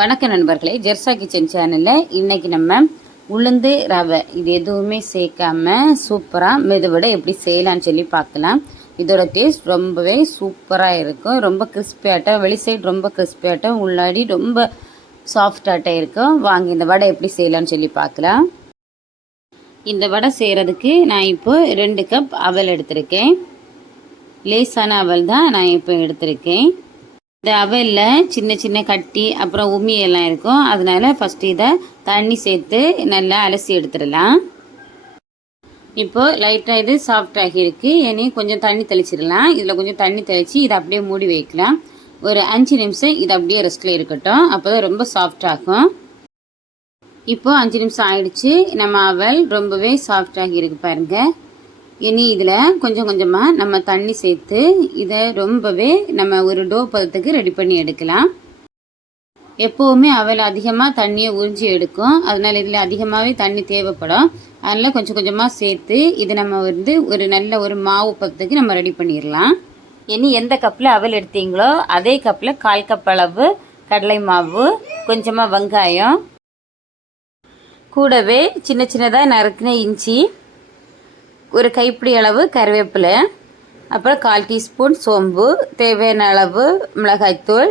வணக்க நண்பர்களே, ஜெர்சா கிச்சன் சேனலில் இன்றைக்கி நம்ம உளுந்து ரவை இது எதுவுமே சேர்க்காம சூப்பராக மெதுவடை எப்படி செய்யலான்னு சொல்லி பார்க்கலாம். இதோட டேஸ்ட் ரொம்பவே சூப்பராக இருக்கும். ரொம்ப கிறிஸ்பியாட்டம், வெளி சைடு ரொம்ப கிறிஸ்பியாட்டம், உள்ளாடி ரொம்ப சாஃப்டாட்டம் இருக்கும். வாங்க இந்த வடை எப்படி செய்யலான்னு சொல்லி பார்க்கலாம். இந்த வடை செய்கிறதுக்கு நான் இப்போ 2 கப் அவல் எடுத்திருக்கேன். லேசான அவல் தான் நான் இப்போ எடுத்திருக்கேன். இந்த அவலில் சின்ன சின்ன கட்டி அப்புறம் உமி எல்லாம் இருக்கும். அதனால ஃபஸ்ட்டு இதை தண்ணி சேர்த்து நல்லா அலசி எடுத்துடலாம். இப்போது லைட்டாக இது சாஃப்டாகி இருக்குது. இனி கொஞ்சம் தண்ணி தெளிச்சிடலாம். இதில் கொஞ்சம் தண்ணி தெளித்து இதை அப்படியே மூடி வைக்கலாம். ஒரு 5 நிமிஷம் இது அப்படியே ரெஸ்ட்டில் இருக்கட்டும். அப்போ தான் ரொம்ப சாஃப்டாகும். இப்போது 5 நிமிஷம் ஆயிடுச்சு. நம்ம அவல் ரொம்பவே சாஃப்டாகி இருக்கு பாருங்கள். இனி இதில் கொஞ்சம் கொஞ்சமாக நம்ம தண்ணி சேர்த்து இதை ரொம்பவே நம்ம ஒரு டோ பதத்துக்கு ரெடி பண்ணி எடுக்கலாம். எப்போவுமே அவல் அதிகமாக தண்ணியை உறிஞ்சி எடுக்கும். அதனால் இதில் அதிகமாகவே தண்ணி தேவைப்படும். அதனால் கொஞ்சம் கொஞ்சமாக சேர்த்து இது நம்ம ஒரு நல்ல ஒரு மாவு பதத்துக்கு நம்ம ரெடி பண்ணிடலாம். இனி எந்த கப்பில் அவல் எடுத்தீங்களோ அதே கப்பில் 1/4 கப் அளவு கடலை மாவு, கொஞ்சமாக வெங்காயம், கூடவே சின்ன சின்னதாக நறுக்கின இஞ்சி, ஒரு கைப்பிடி அளவு கருவேப்பிலை, அப்புறம் 1/4 டீஸ்பூன் சோம்பு, தேவையான அளவு மிளகாய்த்தூள்,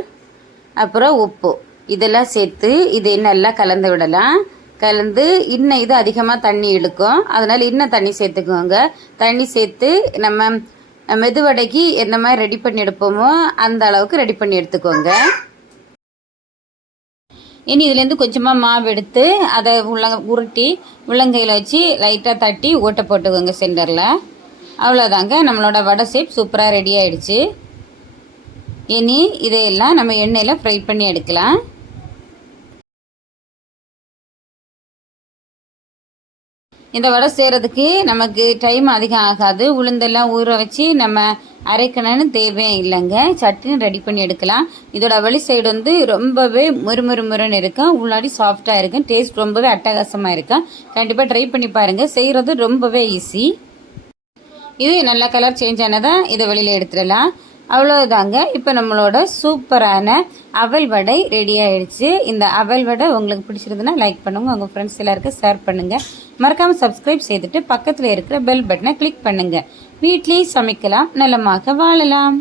அப்புறம் உப்பு இதெல்லாம் சேர்த்து இதை நல்லா கலந்து விடலாம். கலந்து இன்னும் இது அதிகமாக தண்ணி இழுக்கும். அதனால் இன்னும் தண்ணி சேர்த்துக்கோங்க. தண்ணி சேர்த்து நம்ம மெதுவடைக்கு எந்த மாதிரி ரெடி பண்ணி எடுப்போமோ அந்த அளவுக்கு ரெடி பண்ணி எடுத்துக்கோங்க. இனி இதுலேருந்து கொஞ்சமாக மாவு எடுத்து அதை உருட்டி உள்ளங்கையில் வச்சு லைட்டாக தட்டி ஓட்டை போட்டுக்கோங்க சென்டரில். அவ்வளோதாங்க, நம்மளோட வடை ஷேப் சூப்பராக ரெடி ஆகிடுச்சு. இனி இதையெல்லாம் நம்ம எண்ணெயில் ஃப்ரை பண்ணி எடுக்கலாம். இந்த வடை செய்கிறதுக்கு நமக்கு டைம் அதிகம் ஆகாது. உளுந்தெல்லாம் ஊற வச்சு நம்ம அரைக்கணும்னு தேவையே இல்லைங்க. சட்னி ரெடி பண்ணி எடுக்கலாம். இதோட வெளி சைடு ரொம்பவே முறுமுறுன்னு இருக்கும், உள்ளாடி சாஃப்டாக இருக்கும். டேஸ்ட் ரொம்பவே அட்டகாசமாக இருக்கும். கண்டிப்பாக ட்ரை பண்ணி பாருங்கள். செய்கிறது ரொம்பவே ஈஸி. இது நல்லா கலர் சேஞ்ச் ஆனதான் இதை வெளியில் எடுத்துடலாம். அவ்வளோதாங்க, இப்போ நம்மளோட சூப்பரான அவல் வடை ரெடி ஆகிடுச்சு. இந்த அவல் வடை உங்களுக்கு பிடிச்சிருந்துன்னா லைக் பண்ணுங்கள், உங்கள் ஃப்ரெண்ட்ஸ் எல்லாருக்கும் ஷேர் பண்ணுங்கள். மறக்காமல் சப்ஸ்கிரைப் செய்துட்டு பக்கத்தில் இருக்கிற பெல் பட்டனை கிளிக் பண்ணுங்கள். வீட்டிலேயே சமைக்கலாம், நலமாக வாழலாம்.